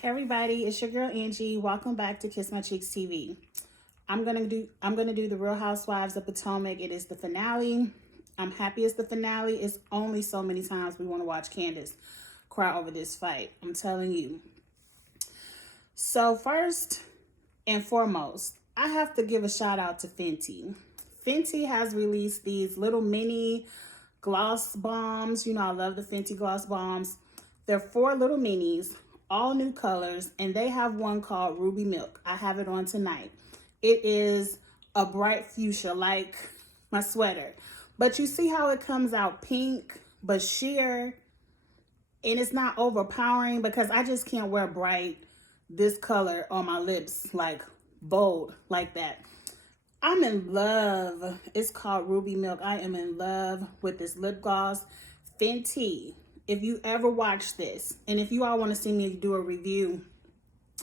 Hey everybody, it's your girl Angie. Welcome back to Kiss My Cheeks TV. I'm gonna do the Real Housewives of Potomac. It is the finale. I'm happy it's the finale. It's only so many times we want to watch Candace cry over this fight. I'm telling you. So first and foremost, I have to give a shout out to Fenty. Fenty has released these little mini gloss bombs. You know, I love the Fenty gloss bombs. They're 4 little minis, all new colors, and they have one called Ruby Milk. I have it on tonight. It is a bright fuchsia like my sweater, but you see how it comes out pink but sheer, and it's not overpowering because I just can't wear bright this color on my lips, like bold like that. I'm in love. It's called Ruby Milk. I am in love with this lip gloss. Fenty, if you ever watch this, and if you all want to see me do a review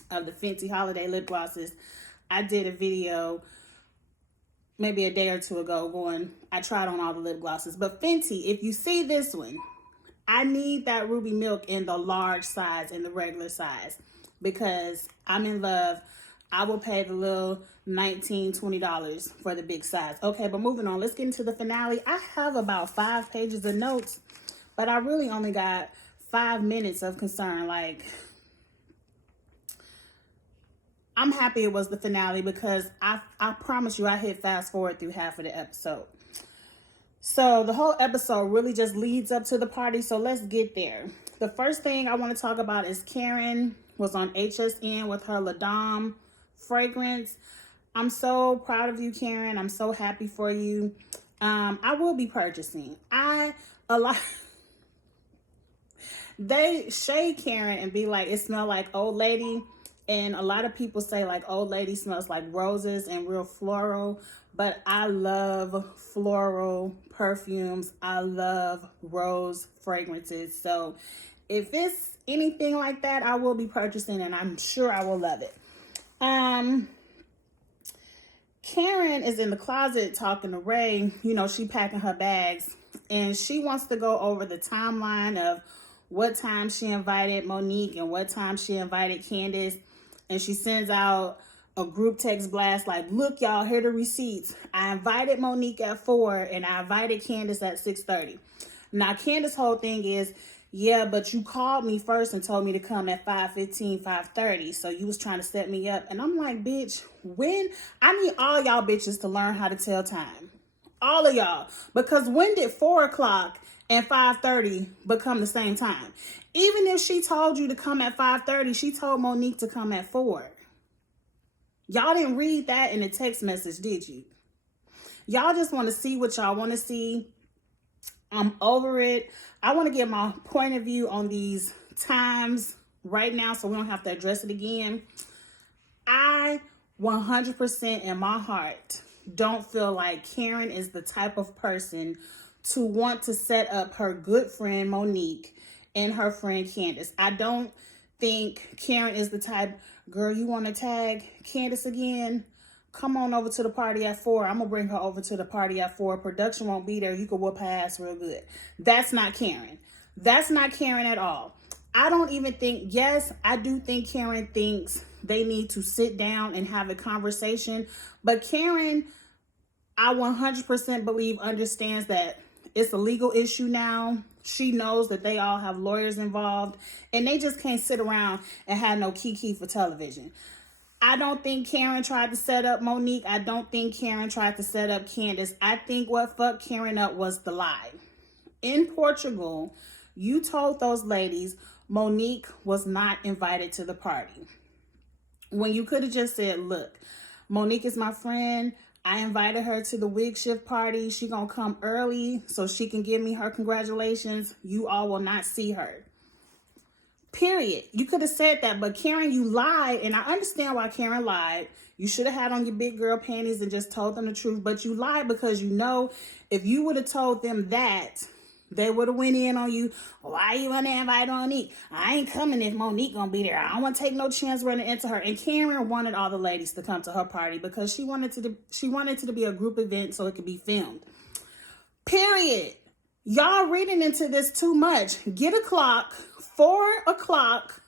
of the Fenty holiday lip glosses, I did a video maybe a day or two ago I tried on all the lip glosses. But Fenty, if you see this one, I need that Ruby Milk in the large size and the regular size because I'm in love. I will pay the little $19, $20 for the big size. Okay, but moving on, let's get into the finale. I have about 5 pages of notes, but I really only got 5 minutes of concern. Like, I'm happy it was the finale because I promise you I hit fast forward through half of the episode. So the whole episode really just leads up to the party. So let's get there. The first thing I want to talk about is Karen was on HSN with her La Dame fragrance. I'm so proud of you, Karen. I'm so happy for you. I will be purchasing. They shade Karen and be like, it smells like old lady. And a lot of people say like old lady smells like roses and real floral. But I love floral perfumes. I love rose fragrances. So if it's anything like that, I will be purchasing and I'm sure I will love it. Karen is in the closet talking to Ray. You know, she packing her bags and she wants to go over the timeline of what time she invited Monique and what time she invited Candace. And she sends out a group text blast like, look, y'all, here are the receipts. I invited Monique at 4 and I invited Candace at 6:30. Now, Candace's whole thing is, yeah, but you called me first and told me to come at 5:15, 5:30. So you was trying to set me up. And I'm like, bitch, I need all y'all bitches to learn how to tell time. All of y'all. Because when did 4 o'clock and 5:30 become the same time? Even if she told you to come at 5:30, she told Monique to come at 4. Y'all didn't read that in the text message, did you? Y'all just want to see what y'all want to see. I'm over it. I want to get my point of view on these times right now so we don't have to address it again. I 100% in my heart don't feel like Karen is the type of person to want to set up her good friend Monique and her friend Candace. I don't think Karen is the type, girl, you want to tag Candace again? Come on over to the party at 4. I'm going to bring her over to the party at 4. Production won't be there. You can whoop her ass real good. That's not Karen. That's not Karen at all. I don't even think, yes, I do think Karen thinks they need to sit down and have a conversation. But Karen, I 100% believe, understands that it's a legal issue now. She knows that they all have lawyers involved. And they just can't sit around and have no kiki for television. I don't think Karen tried to set up Monique. I don't think Karen tried to set up Candace. I think what fucked Karen up was the lie. In Portugal, you told those ladies Monique was not invited to the party. When you could have just said, look, Monique is my friend. I invited her to the wig shift party. She gonna come early so she can give me her congratulations. You all will not see her. Period. You could have said that, but Karen, you lied, and I understand why Karen lied. You should have had on your big girl panties and just told them the truth, but you lied because you know if you would have told them that, they would have went in on you. Why you want to invite Monique? I ain't coming if Monique gonna be there. I don't want to take no chance running into her. And Karen wanted all the ladies to come to her party because she wanted it to be a group event so it could be filmed. Period. Y'all reading into this too much. Get a clock, 4 o'clock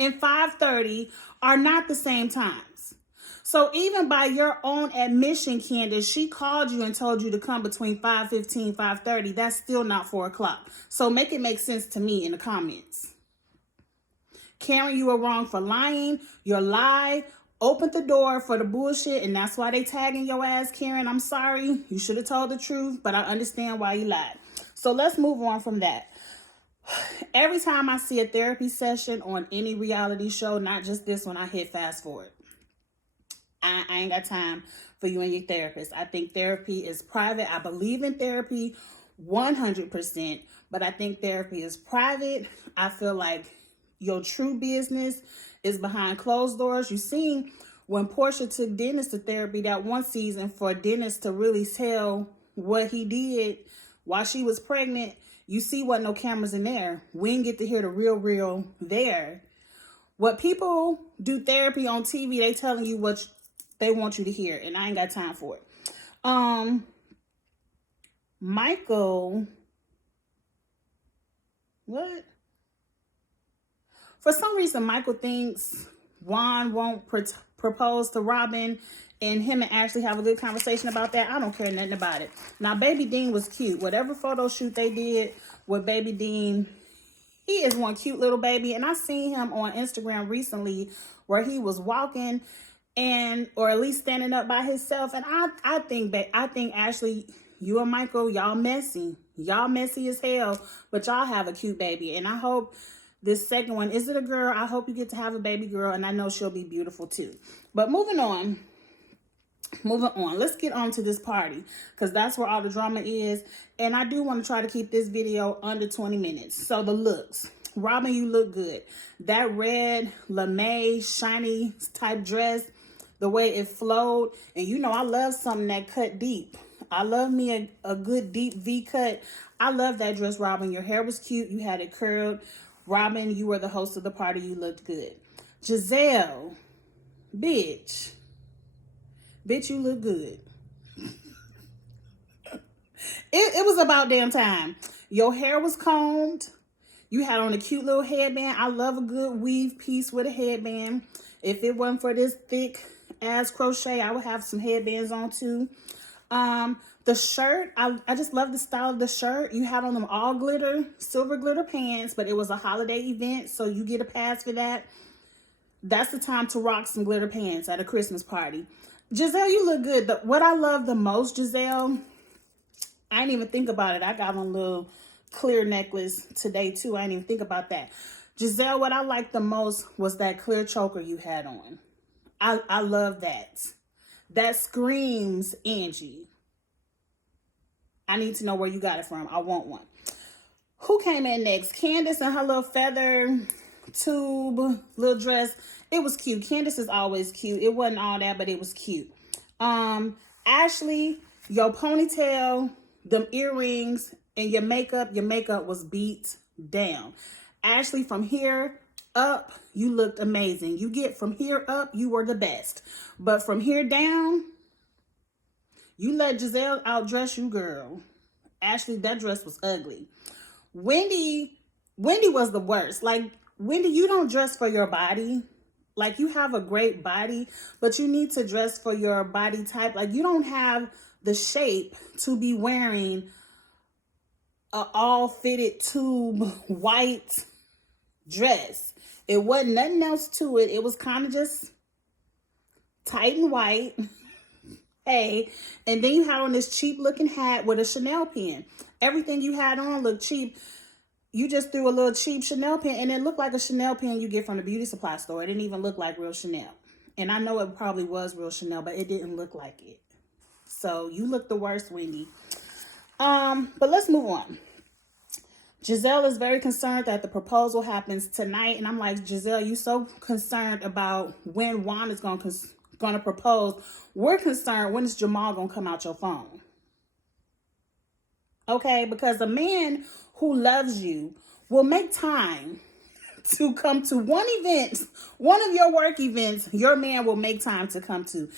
and 5:30 are not the same times. So even by your own admission, Candace, she called you and told you to come between 5:15, 5:30. That's still not 4 o'clock. So make it make sense to me in the comments. Karen, you were wrong for lying. Your lie opened the door for the bullshit, and that's why they tagging your ass, Karen. I'm sorry. You should have told the truth, but I understand why you lied. So let's move on from that. Every time I see a therapy session on any reality show, not just this one, I hit fast forward. I ain't got time for you and your therapist. I think therapy is private. I believe in therapy 100%, but I think therapy is private. I feel like your true business is behind closed doors. You seen when Portia took Dennis to therapy that one season for Dennis to really tell what he did while she was pregnant. You see what no cameras in there. We didn't get to hear the real there. What people do therapy on TV, they telling you what they want you to hear, and I ain't got time for it. Michael, what? For some reason, Michael thinks Juan won't propose to Robin, and him and Ashley have a good conversation about that. I don't care nothing about it. Now, Baby Dean was cute. Whatever photo shoot they did with Baby Dean, he is one cute little baby. And I seen him on Instagram recently where he was walking or at least standing up by himself. And I think Ashley, you and Michael, y'all messy. Y'all messy as hell, but y'all have a cute baby. And I hope this second one, is it a girl? I hope you get to have a baby girl, and I know she'll be beautiful too. But moving on. Let's get on to this party, because that's where all the drama is. And I do want to try to keep this video under 20 minutes. So the looks. Robin, you look good. That red lame shiny type dress, the way it flowed. And you know I love something that cut deep. I love me a good deep V cut. I love that dress, Robin. Your hair was cute. You had it curled. Robin, you were the host of the party. You looked good. Giselle, bitch, you look good. It was about damn time. Your hair was combed. You had on a cute little headband. I love a good weave piece with a headband. If it wasn't for this thick ass crochet, I would have some headbands on too. The shirt, I just love the style of the shirt. You had on them all glitter, silver glitter pants, but it was a holiday event, so you get a pass for that. That's the time to rock some glitter pants at a Christmas party. Giselle, you look good. What I love the most, Giselle, I didn't even think about it. I got on a little clear necklace today too. I didn't even think about that. Giselle, what I liked the most was that clear choker you had on. I love that. That screams Angie. I need to know where you got it from. I want one. Who came in next? Candace and her little feather tube little dress. It was cute. Candace is always cute. It wasn't all that, but it was cute. Ashley, your ponytail, them earrings, and your makeup was beat down. Ashley, from here up, you looked amazing. You get from here up, you were the best. But from here down, you let Giselle outdress you, girl. Ashley, that dress was ugly. Wendy was the worst. Like, Wendy, you don't dress for your body. Like, you have a great body, but you need to dress for your body type. Like, you don't have the shape to be wearing a all fitted tube white dress. It wasn't nothing else to it. It was kind of just tight and white. Hey, and then you had on this cheap looking hat with a Chanel pin. Everything you had on looked cheap. You just threw a little cheap Chanel pin, and it looked like a Chanel pin you get from the beauty supply store. It didn't even look like real Chanel. And I know it probably was real Chanel, but it didn't look like it. So you look the worst, Wendy. But let's move on. Giselle is very concerned that the proposal happens tonight. And I'm like, Giselle, you so concerned about when Juan is going to propose. We're concerned, when is Jamal going to come out your phone? Okay, because a man who loves you will make time to come to one event, one of your work events, your man will make time to come to.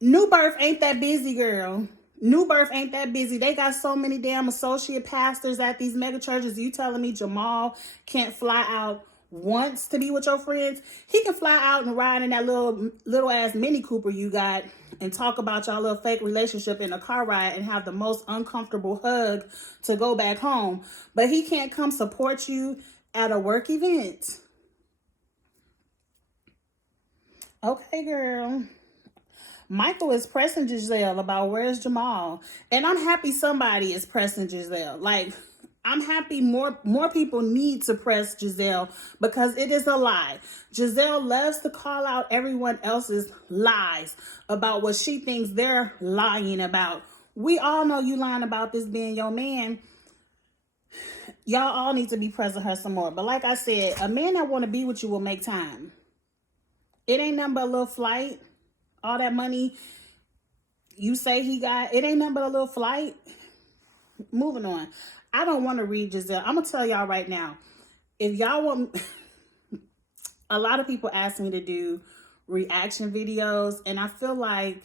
New Birth ain't that busy, girl. New Birth ain't that busy. They got so many damn associate pastors at these mega churches. You telling me Jamal can't fly out wants to be with your friends, he can fly out and ride in that little ass Mini Cooper you got and talk about y'all little fake relationship in a car ride and have the most uncomfortable hug to go back home. But he can't come support you at a work event. Okay, girl. Michael is pressing Giselle about where's Jamal. And I'm happy somebody is pressing Giselle. Like, I'm happy more people need to press Giselle because it is a lie. Giselle loves to call out everyone else's lies about what she thinks they're lying about. We all know you lying about this being your man. Y'all all need to be pressing her some more. But like I said, a man that want to be with you will make time. It ain't nothing but a little flight. All that money you say he got, it ain't nothing but a little flight. Moving on. I don't want to read Giselle. I'm going to tell y'all right now. If y'all want... A lot of people ask me to do reaction videos. And I feel like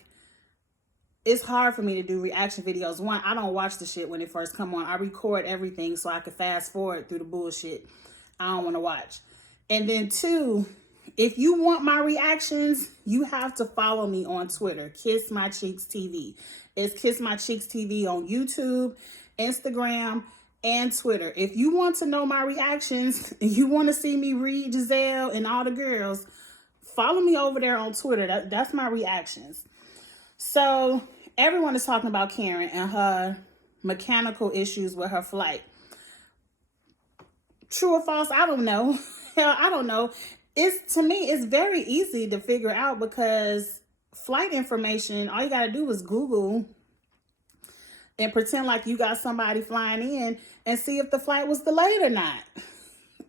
it's hard for me to do reaction videos. One, I don't watch the shit when it first come on. I record everything so I can fast forward through the bullshit I don't want to watch. And then two... If you want my reactions, you have to follow me on Twitter, Kiss My Cheeks TV. It's Kiss My Cheeks TV on YouTube, Instagram, and Twitter. If you want to know my reactions and you want to see me read Giselle and all the girls, follow me over there on Twitter. That's my reactions. So everyone is talking about Karen and her mechanical issues with her flight. True or false? I don't know. Hell, I don't know. To me, it's very easy to figure out because flight information, all you got to do is Google and pretend like you got somebody flying in and see if the flight was delayed or not.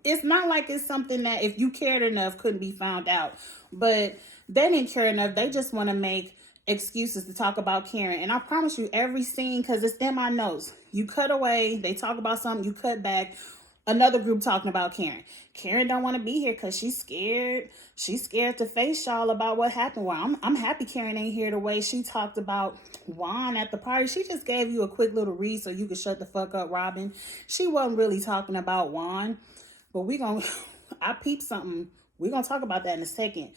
It's not like it's something that if you cared enough couldn't be found out. But they didn't care enough. They just want to make excuses to talk about Karen. And I promise you, every scene, because it's in my notes, you cut away, they talk about something, you cut back. Another group talking about Karen. Karen don't want to be here because she's scared. She's scared to face y'all about what happened. Well, I'm happy Karen ain't here the way she talked about Juan at the party. She just gave you a quick little read so you could shut the fuck up, Robin. She wasn't really talking about Juan. But I peeped something. We're going to talk about that in a second.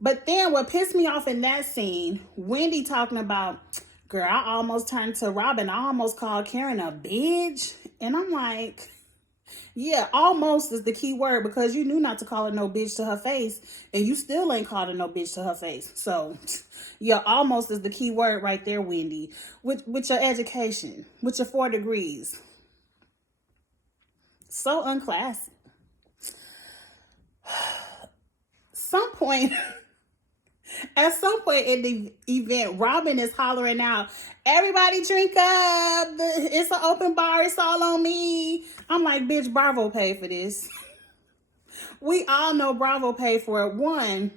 But then what pissed me off in that scene, Wendy talking about, girl, I almost turned to Robin. I almost called Karen a bitch. And I'm like... Yeah, almost is the key word because you knew not to call her no bitch to her face and you still ain't called her no bitch to her face. So, yeah, almost is the key word right there, Wendy. With your education, with your 4 degrees. So unclassy. At some point in the event, Robin is hollering out, everybody drink up. It's an open bar. It's all on me. I'm like, bitch, Bravo paid for this. We all know Bravo paid for it. One,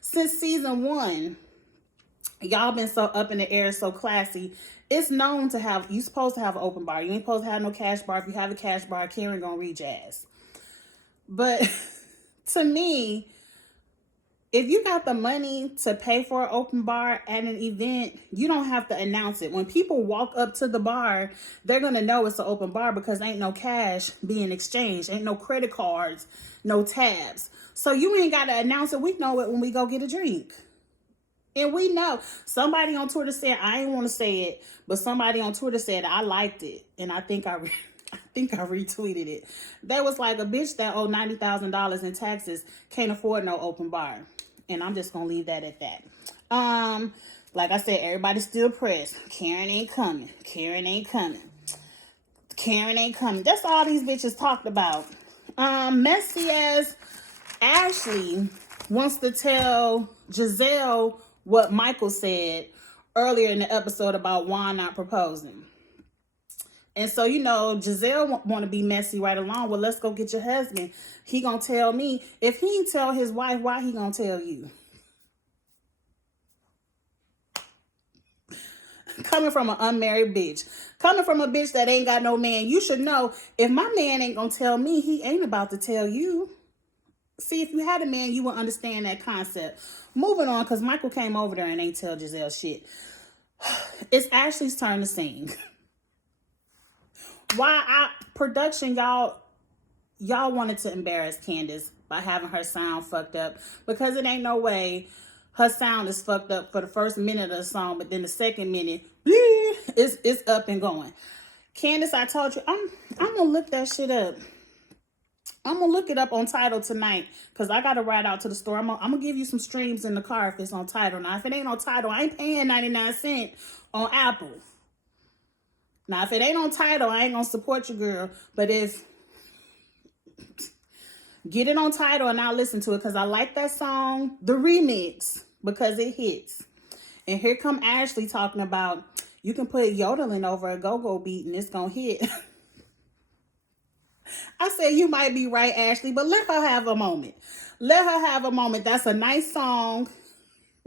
since season 1, y'all been so up in the air, so classy. It's known to have, you supposed to have an open bar. You ain't supposed to have no cash bar. If you have a cash bar, Karen gonna read your ass. But to me... If you got the money to pay for an open bar at an event, you don't have to announce it. When people walk up to the bar, they're going to know it's an open bar because ain't no cash being exchanged. Ain't no credit cards, no tabs. So you ain't got to announce it. We know it when we go get a drink. And we know. Somebody on Twitter said, I ain't want to say it, but somebody on Twitter said, I liked it. And I think I retweeted it. They was like, a bitch that owed $90,000 in taxes can't afford no open bar. And I'm just going to leave that at that. Like I said, everybody's still pressed. Karen ain't coming. Karen ain't coming. Karen ain't coming. That's all these bitches talked about. Messy as Ashley wants to tell Giselle what Michael said earlier in the episode about Juan not proposing. And so, you know, Giselle want to be messy right along. Well, let's go get your husband. He gonna tell me. If he ain't tell his wife, why he gonna tell you? Coming from an unmarried bitch. Coming from a bitch that ain't got no man. You should know, if my man ain't gonna tell me, he ain't about to tell you. See, if you had a man, you would understand that concept. Moving on, because Michael came over there and ain't tell Giselle shit. It's Ashley's turn to sing. Production, y'all y'all wanted to embarrass Candace by having her sound fucked up, because it ain't no way her sound is fucked up for the first minute of the song, but then the second minute, it's up and going. Candace, I told you, I'm gonna look that shit up. I'm gonna look it up on Tidal tonight, because I gotta ride out to the store. I'm gonna give you some streams in the car if it's on Tidal. Now, if it ain't on Tidal, I ain't paying 99 cents on Apple. Now, if it ain't on Tidal, I ain't gonna support your girl. But if, get it on Tidal and I'll listen to it, because I like that song, the remix, because it hits. And here come Ashley talking about, you can put yodeling over a go-go beat and it's gonna hit. I said, you might be right, Ashley, but let her have a moment. Let her have a moment. That's a nice song.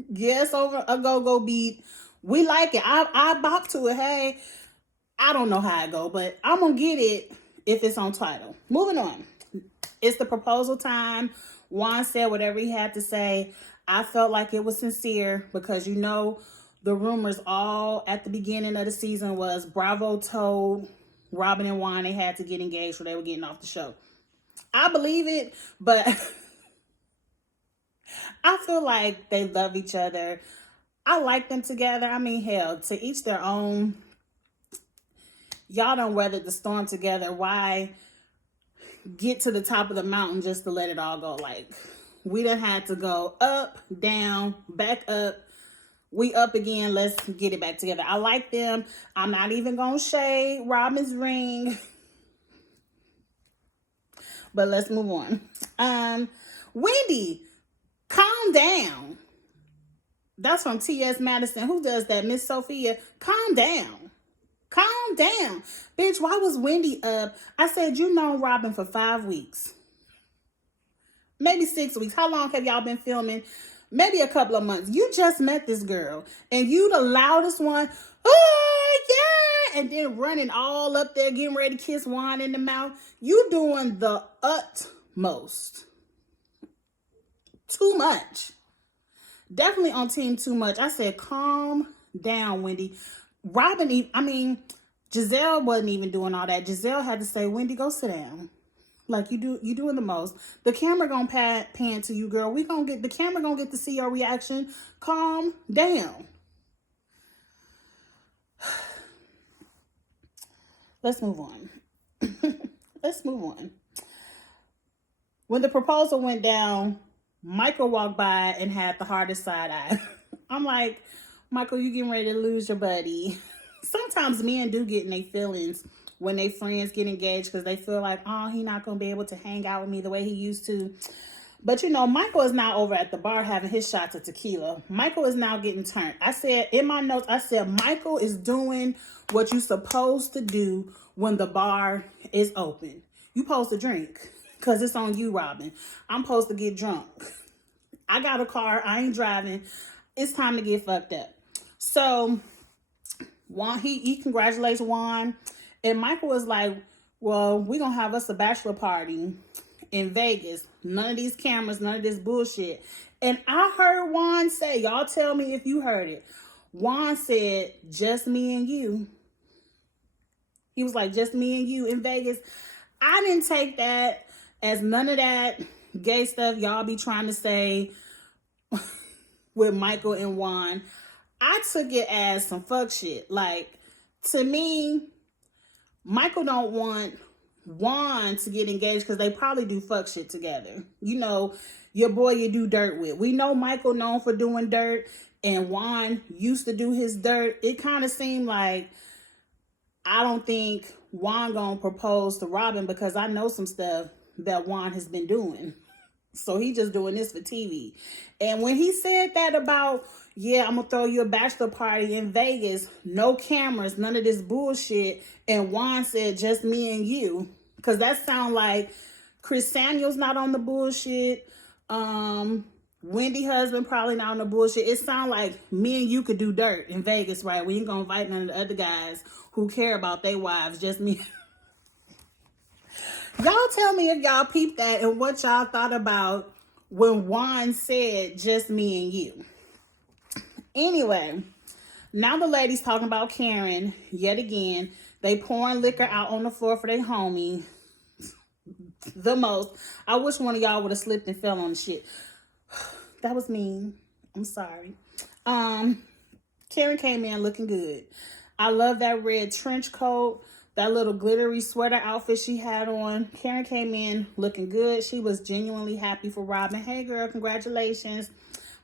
Yes, over a go-go beat. We like it. I bop to it. Hey, I don't know how it go, but I'm going to get it if it's on Tidal. Moving on. It's the proposal time. Juan said whatever he had to say. I felt like it was sincere, because, you know, the rumors all at the beginning of the season was Bravo told Robin and Juan they had to get engaged or they were getting off the show. I believe it, but I feel like they love each other. I like them together. I mean, hell, to each their own. Y'all done weathered the storm together. Why get to the top of the mountain just to let it all go? Like, we done had to go up, down, back up. We up again. Let's get it back together. I like them. I'm not even gonna shade Robin's ring. But let's move on. Wendy, calm down. That's from T.S. Madison. Who does that? Miss Sophia. Calm down. Calm down. Bitch, why was Wendy up? I said, you known Robin for 5 weeks. Maybe 6 weeks. How long have y'all been filming? Maybe a couple of months. You just met this girl, and you the loudest one. Oh, yeah. And then running all up there, getting ready to kiss Juan in the mouth. You doing the utmost. Too much. Definitely on team too much. I said, calm down, Wendy. Giselle wasn't even doing all that. Giselle had to say, Wendy, go sit down. Like, you doing the most. The camera gonna pan to you, girl. The camera gonna get to see your reaction. Calm down. Let's move on. Let's move on. When the proposal went down, Michael walked by and had the hardest side eye. I'm like, Michael, you getting ready to lose your buddy. Sometimes men do get in their feelings when they friends get engaged, because they feel like, oh, he not going to be able to hang out with me the way he used to. But, you know, Michael is now over at the bar having his shots of tequila. Michael is now getting turned. I said, in my notes, I said, Michael is doing what you're supposed to do when the bar is open. You supposed to drink, because it's on you, Robin. I'm supposed to get drunk. I got a car. I ain't driving. It's time to get fucked up. So, Juan, he congratulates Juan. And Michael was like, well, we're going to have us a bachelor party in Vegas. None of these cameras, none of this bullshit. And I heard Juan say, y'all tell me if you heard it. Juan said, just me and you. He was like, just me and you in Vegas. I didn't take that as none of that gay stuff y'all be trying to say with Michael and Juan. I took it as some fuck shit. Like, to me, Michael don't want Juan to get engaged because they probably do fuck shit together. You know, your boy you do dirt with. We know Michael known for doing dirt, and Juan used to do his dirt. It kind of seemed like, I don't think Juan gonna propose to Robin, because I know some stuff that Juan has been doing. So he just doing this for TV. And when he said that about, yeah, I'm gonna throw you a bachelor party in Vegas, no cameras, none of this bullshit, and Juan said just me and you, because that sound like Chris Samuel's not on the bullshit. Wendy husband probably not on the bullshit. It sound like me and you could do dirt in Vegas, right? We ain't gonna invite none of the other guys who care about their wives, just me. Y'all tell me if y'all peeped that and what y'all thought about when Juan said just me and you. Anyway, now the ladies talking about Karen yet again. They pouring liquor out on the floor for their homie. The most. I wish one of y'all would have slipped and fell on the shit. That was mean. I'm sorry. Karen came in looking good. I love that red trench coat, that little glittery sweater outfit she had on. Karen came in looking good. She was genuinely happy for Robin. Hey, girl, congratulations.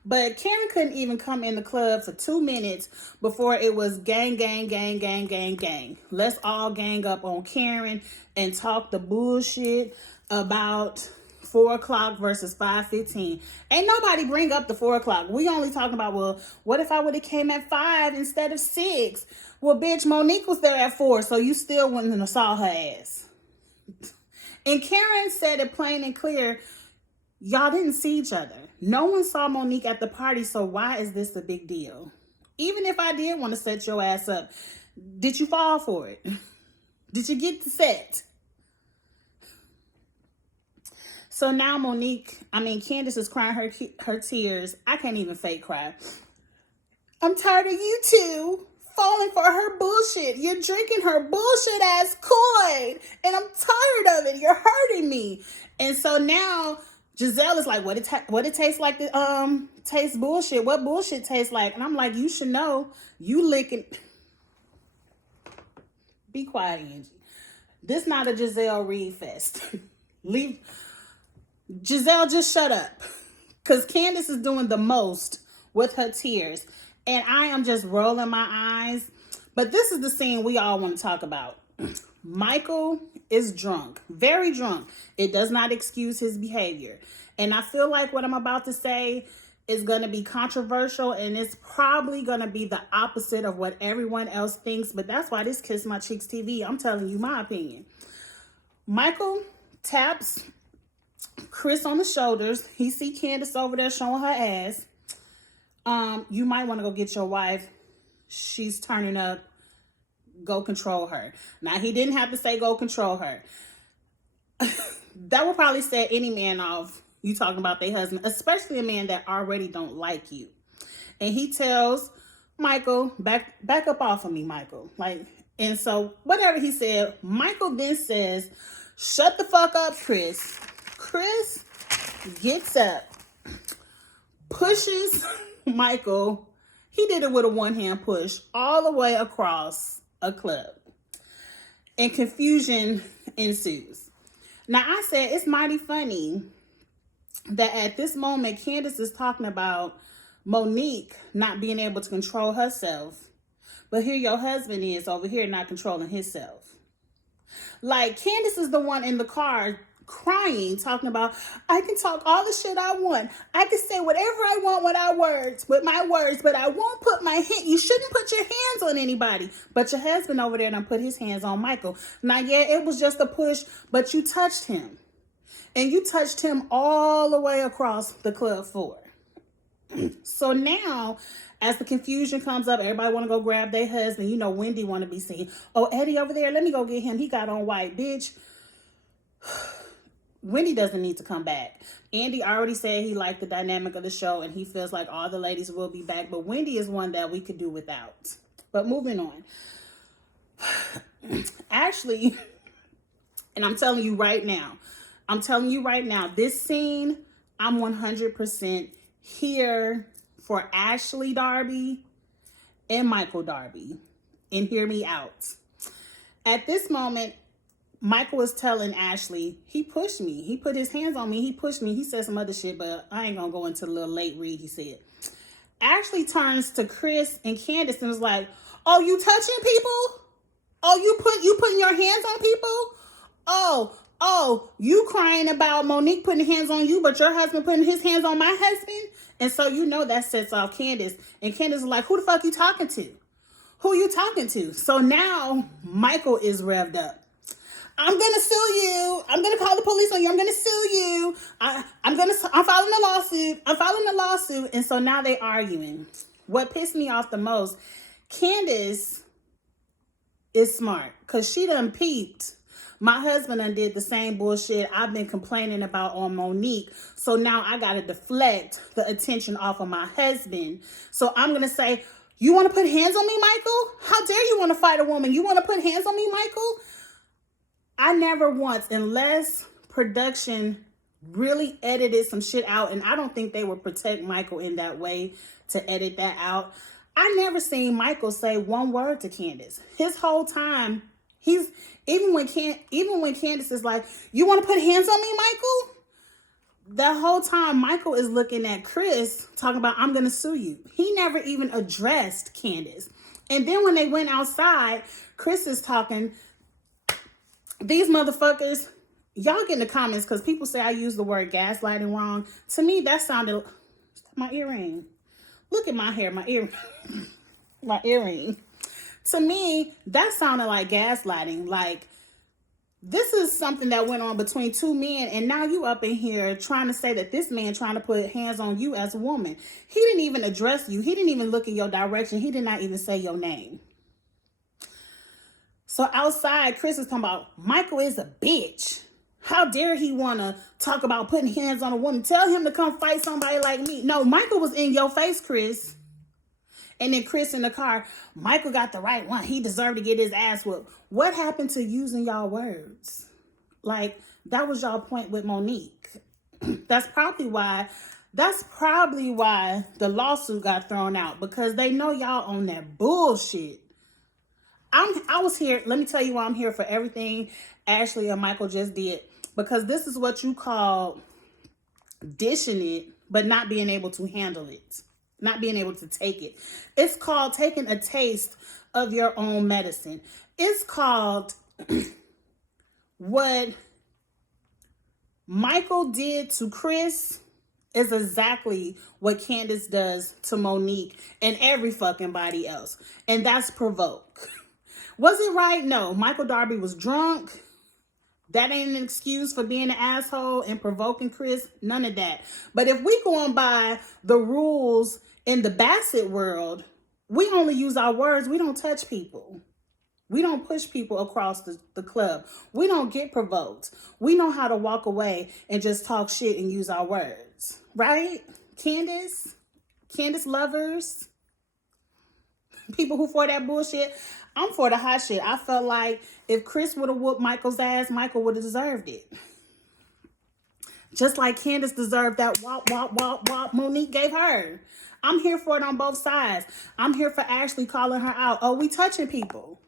But Karen couldn't even come in the club for 2 minutes before it was gang, gang, gang, gang, gang, gang. Let's all gang up on Karen and talk the bullshit about 4 o'clock versus 5:15. Ain't nobody bring up the 4 o'clock. We only talking about, well, what if I would have came at 5 instead of 6? Well, bitch, Monique was there at 4, so you still wouldn't have saw her ass. And Karen said it plain and clear, y'all didn't see each other. No one saw Monique at the party, so why is this a big deal? Even if I did want to set your ass up, did you fall for it? Did you get the set? So now Candace is crying her tears. I can't even fake cry. I'm tired of you two falling for her bullshit. You're drinking her bullshit ass Kool-Aid, and I'm tired of it. You're hurting me. And so now Giselle is like, what it tastes like to taste bullshit. What bullshit tastes like? And I'm like, you should know. You licking. Be quiet, Angie. This not a Giselle Reed fest. Leave. Giselle, just shut up. Because Candace is doing the most with her tears. And I am just rolling my eyes. But this is the scene we all want to talk about. Michael is drunk. Very drunk. It does not excuse his behavior. And I feel like what I'm about to say is going to be controversial. And it's probably going to be the opposite of what everyone else thinks. But that's why this Kiss My Cheeks TV, I'm telling you my opinion. Michael taps Chris on the shoulders. He see Candace over there showing her ass. You might want to go get your wife. She's turning up. Go control her. Now, he didn't have to say go control her. That would probably set any man off. You talking about their husband, especially a man that already don't like you. And he tells Michael, back up off of me, Michael. And so whatever he said, Michael then says, shut the fuck up, Chris. Chris gets up, pushes Michael. He did it with a one-hand push all the way across a club. And confusion ensues. Now, I said it's mighty funny that at this moment, Candace is talking about Monique not being able to control herself. But here your husband is over here not controlling himself. Like, Candace is the one in the car crying, talking about, I can talk all the shit I want. I can say whatever I want with my words, but I won't put my hand. You shouldn't put your hands on anybody. But your husband over there done put his hands on Michael. Now, yeah, it was just a push, but you touched him. And you touched him all the way across the club floor. So now, as the confusion comes up, everybody want to go grab their husband. You know, Wendy want to be seen. Oh, Eddie over there, let me go get him. He got on white, bitch. Wendy doesn't need to come back. Andy already said he liked the dynamic of the show and he feels like all the ladies will be back. But Wendy is one that we could do without. But moving on. Ashley, and I'm telling you right now, this scene, I'm 100% here for Ashley Darby and Michael Darby. And hear me out. At this moment, Michael is telling Ashley, he pushed me. He put his hands on me. He pushed me. He said some other shit, but I ain't going to go into the little late read he said. Ashley turns to Chris and Candace and was like, oh, you touching people? Oh, you putting your hands on people? Oh, you crying about Monique putting hands on you, but your husband putting his hands on my husband? And so you know that sets off Candace. And Candace is like, who the fuck you talking to? Who you talking to? So now Michael is revved up. I'm going to sue you. I'm going to call the police on you. I'm going to sue you. I'm filing a lawsuit. I'm filing a lawsuit. And so now they arguing. What pissed me off the most, Candace is smart because she done peeped. My husband done did the same bullshit I've been complaining about on Monique. So now I got to deflect the attention off of my husband. So I'm going to say, you want to put hands on me, Michael? How dare you want to fight a woman? You want to put hands on me, Michael? I never once, unless production really edited some shit out, and I don't think they would protect Michael in that way to edit that out. I never seen Michael say one word to Candace. His whole time, he's even when Candace is like, "You want to put hands on me, Michael?" The whole time Michael is looking at Chris talking about, "I'm going to sue you." He never even addressed Candace. And then when they went outside, Chris is talking, "These motherfuckers," y'all get in the comments because people say I use the word gaslighting wrong. To me, that sounded, my earring. Look at my hair, my earring. My earring. To me, that sounded like gaslighting. Like, this is something that went on between two men, and now you up in here trying to say that this man trying to put hands on you as a woman. He didn't even address you. He didn't even look in your direction. He did not even say your name. So outside, Chris is talking about, "Michael is a bitch. How dare he want to talk about putting hands on a woman? Tell him to come fight somebody like me." No, Michael was in your face, Chris. And then Chris in the car, "Michael got the right one. He deserved to get his ass whooped." What happened to using y'all words? Like, that was y'all point with Monique. That's probably why the lawsuit got thrown out, because they know y'all on that bullshit. I was here. Let me tell you why I'm here for everything Ashley and Michael just did. Because this is what you call dishing it, but not being able to handle it. Not being able to take it. It's called taking a taste of your own medicine. It's called what Michael did to Chris is exactly what Candace does to Monique and every fucking body else. And that's provoke. Was it right? No. Michael Darby was drunk. That ain't an excuse for being an asshole and provoking Chris. None of that. But if we going by the rules in the Bassett world, we only use our words. We don't touch people. We don't push people across the club. We don't get provoked. We know how to walk away and just talk shit and use our words. Right? Candace lovers, people who for that bullshit. I'm for the hot shit. I felt like if Chris would have whooped Michael's ass, Michael would have deserved it. Just like Candace deserved that wop, wop, wop, wop Monique gave her. I'm here for it on both sides. I'm here for Ashley calling her out. "Oh, we touching people.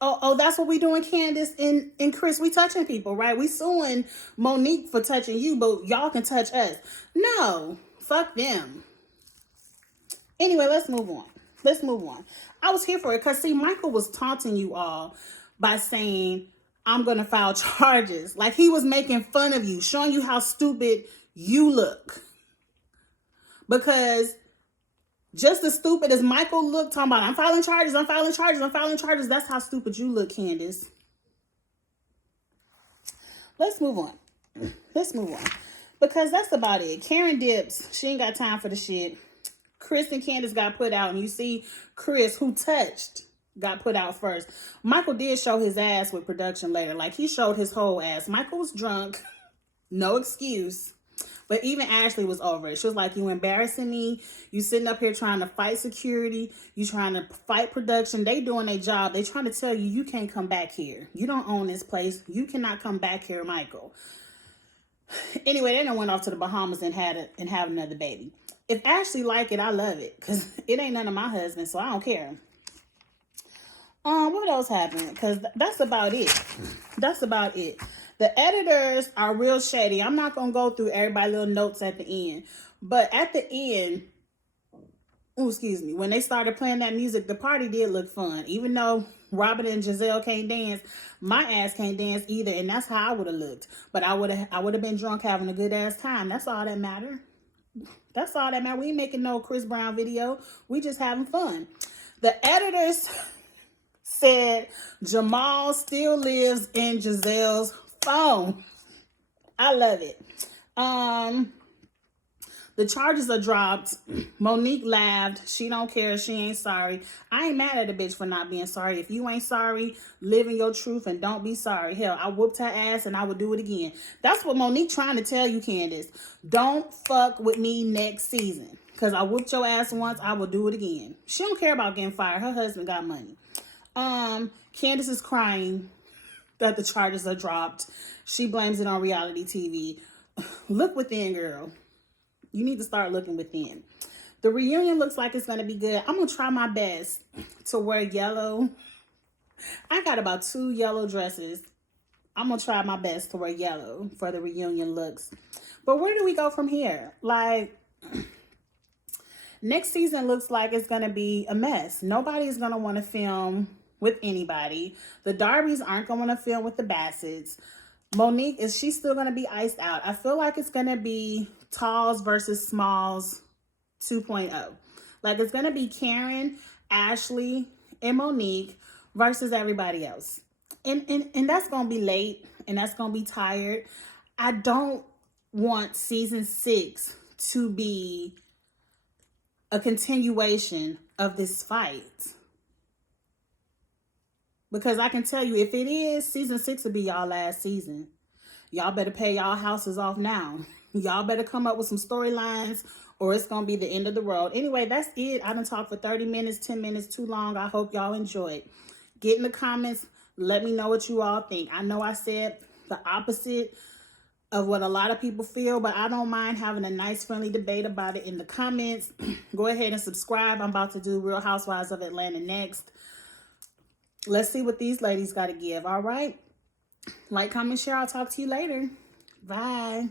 Oh, that's what we doing, Candace and Chris. We touching people, right? We suing Monique for touching you, but y'all can touch us." No, fuck them. Anyway, let's move on. I was here for it because, see, Michael was taunting you all by saying, "I'm going to file charges." Like, he was making fun of you, showing you how stupid you look. Because just as stupid as Michael looked, talking about, "I'm filing charges, I'm filing charges, I'm filing charges," that's how stupid you look, Candace. Let's move on. Because that's about it. Karen dips. She ain't got time for the shit. Chris and Candace got put out, and you see Chris, who touched, got put out first. Michael did show his ass with production later. Like, he showed his whole ass. Michael was drunk. No excuse. But even Ashley was over it. She was like, "You embarrassing me. You sitting up here trying to fight security. You trying to fight production. They doing their job. They trying to tell you, you can't come back here. You don't own this place. You cannot come back here, Michael." Anyway, they done went off to the Bahamas and have another baby. If Ashley like it, I love it. Because it ain't none of my husband, so I don't care. What else happened? Because that's about it. The editors are real shady. I'm not going to go through everybody's little notes at the end. But at the end, when they started playing that music, the party did look fun. Even though Robin and Giselle can't dance, my ass can't dance either. And that's how I would have looked. But I would have been drunk having a good ass time. That's all that matter. We ain't making no Chris Brown video. We just having fun. The editors said Jamal still lives in Giselle's phone. I love it. The charges are dropped. Monique laughed. She don't care. She ain't sorry. I ain't mad at a bitch for not being sorry. If you ain't sorry, live in your truth and don't be sorry. Hell, I whooped her ass and I would do it again. That's what Monique trying to tell you, Candace. Don't fuck with me next season. Because I whooped your ass once, I will do it again. She don't care about getting fired. Her husband got money. Candace is crying. that the charges are dropped. She blames it on reality TV. Look within, girl. You need to start looking within. The reunion looks like it's going to be good. I'm going to try my best to wear yellow. I got about 2 yellow dresses. I'm going to try my best to wear yellow for the reunion looks. But where do we go from here? Like, next season looks like it's going to be a mess. Nobody's going to want to film with anybody. The Darbys aren't going to want to film with the Bassetts. Monique, is she still going to be iced out? I feel like it's going to be Talls versus Smalls 2.0. Like, it's going to be Karen, Ashley, and Monique versus everybody else. And that's going to be late, and that's going to be tired. I don't want season 6 to be a continuation of this fight. Because I can tell you, if it is, season 6 will be y'all last season. Y'all better pay y'all houses off now. Y'all better come up with some storylines, or it's going to be the end of the world. Anyway, that's it. I done talked for 30 minutes, 10 minutes too long. I hope y'all enjoyed. Get in the comments. Let me know what you all think. I know I said the opposite of what a lot of people feel, but I don't mind having a nice, friendly debate about it in the comments. Go ahead and subscribe. I'm about to do Real Housewives of Atlanta next. Let's see what these ladies got to give. All right. Like, comment, share. I'll talk to you later. Bye.